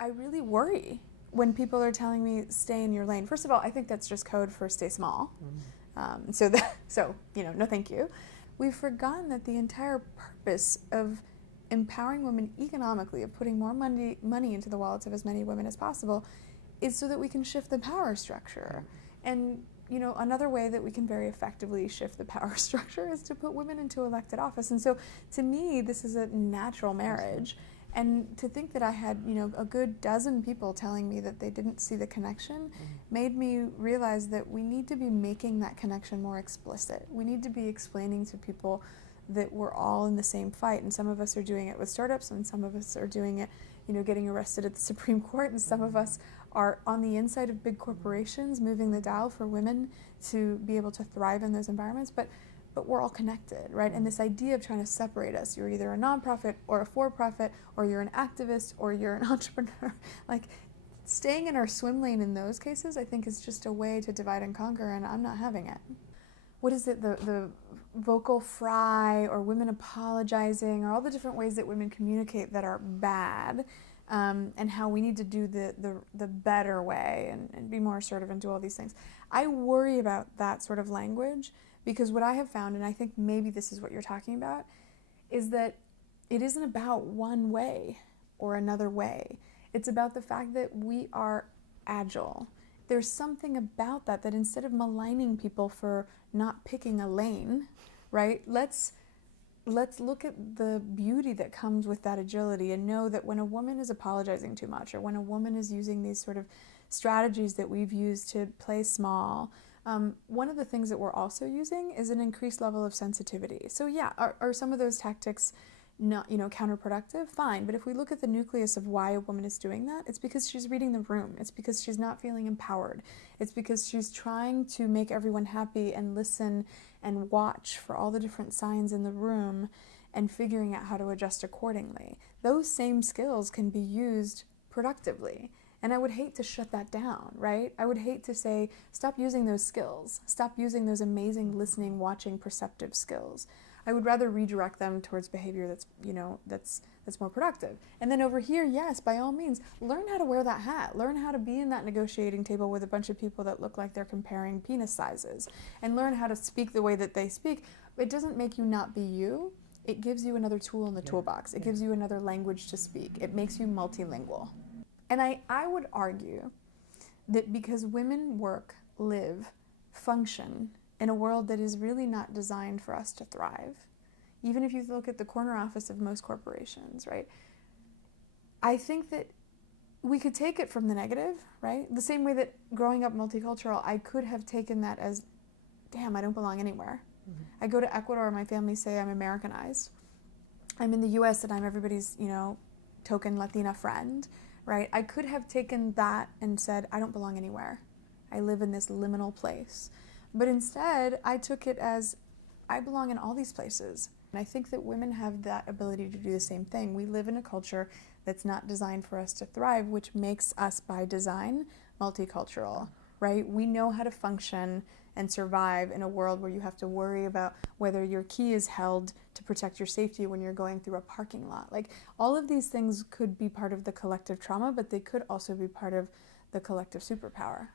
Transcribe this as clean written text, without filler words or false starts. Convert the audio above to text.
I really worry when people are telling me stay in your lane. First of all, I think that's just code for stay small. So no thank you. We've forgotten that the entire purpose of empowering women economically, of putting more money into the wallets of as many women as possible, is so that we can shift the power structure. And another way that we can very effectively shift the power structure is to put women into elected office. And so to me, this is a natural marriage. And to think that I had, a good dozen people telling me that they didn't see the connection made me realize that we need to be making that connection more explicit. We need to be explaining to people that we're all in the same fight. And some of us are doing it with startups, and some of us are doing it, getting arrested at the Supreme Court, and some of us are on the inside of big corporations moving the dial for women to be able to thrive in those environments. But we're all connected, right? And this idea of trying to separate us, you're either a nonprofit or a for-profit, or you're an activist or you're an entrepreneur, like staying in our swim lane in those cases, I think is just a way to divide and conquer, and I'm not having it. What is it, the vocal fry or women apologizing, or all the different ways that women communicate that are bad, and how we need to do the better way and be more assertive and do all these things. I worry about that sort of language, because what I have found, and I think maybe this is what you're talking about, is that it isn't about one way or another way. It's about the fact that we are agile. There's something about that instead of maligning people for not picking a lane, right? Let's look at the beauty that comes with that agility, and know that when a woman is apologizing too much, or when a woman is using these sort of strategies that we've used to play small, one of the things that we're also using is an increased level of sensitivity. So yeah, are some of those tactics not, counterproductive? Fine. But if we look at the nucleus of why a woman is doing that, it's because she's reading the room. It's because she's not feeling empowered. It's because she's trying to make everyone happy and listen and watch for all the different signs in the room and figuring out how to adjust accordingly. Those same skills can be used productively. And I would hate to shut that down, right? I would hate to say, stop using those skills. Stop using those amazing listening, watching, perceptive skills. I would rather redirect them towards behavior that's more productive. And then over here, yes, by all means, learn how to wear that hat. Learn how to be in that negotiating table with a bunch of people that look like they're comparing penis sizes. And learn how to speak the way that they speak. It doesn't make you not be you. It gives you another tool in the toolbox. It gives you another language to speak. It makes you multilingual. And I would argue that because women work, live, function in a world that is really not designed for us to thrive, even if you look at the corner office of most corporations, right? I think that we could take it from the negative, right? The same way that growing up multicultural, I could have taken that as, damn, I don't belong anywhere. I go to Ecuador and my family say I'm Americanized. I'm in the US and I'm everybody's, token Latina friend. Right? I could have taken that and said, I don't belong anywhere. I live in this liminal place. But instead, I took it as, I belong in all these places. And I think that women have that ability to do the same thing. We live in a culture that's not designed for us to thrive, which makes us, by design, multicultural, right? We know how to function and survive in a world where you have to worry about whether your key is held to protect your safety when you're going through a parking lot. Like, all of these things could be part of the collective trauma, but they could also be part of the collective superpower.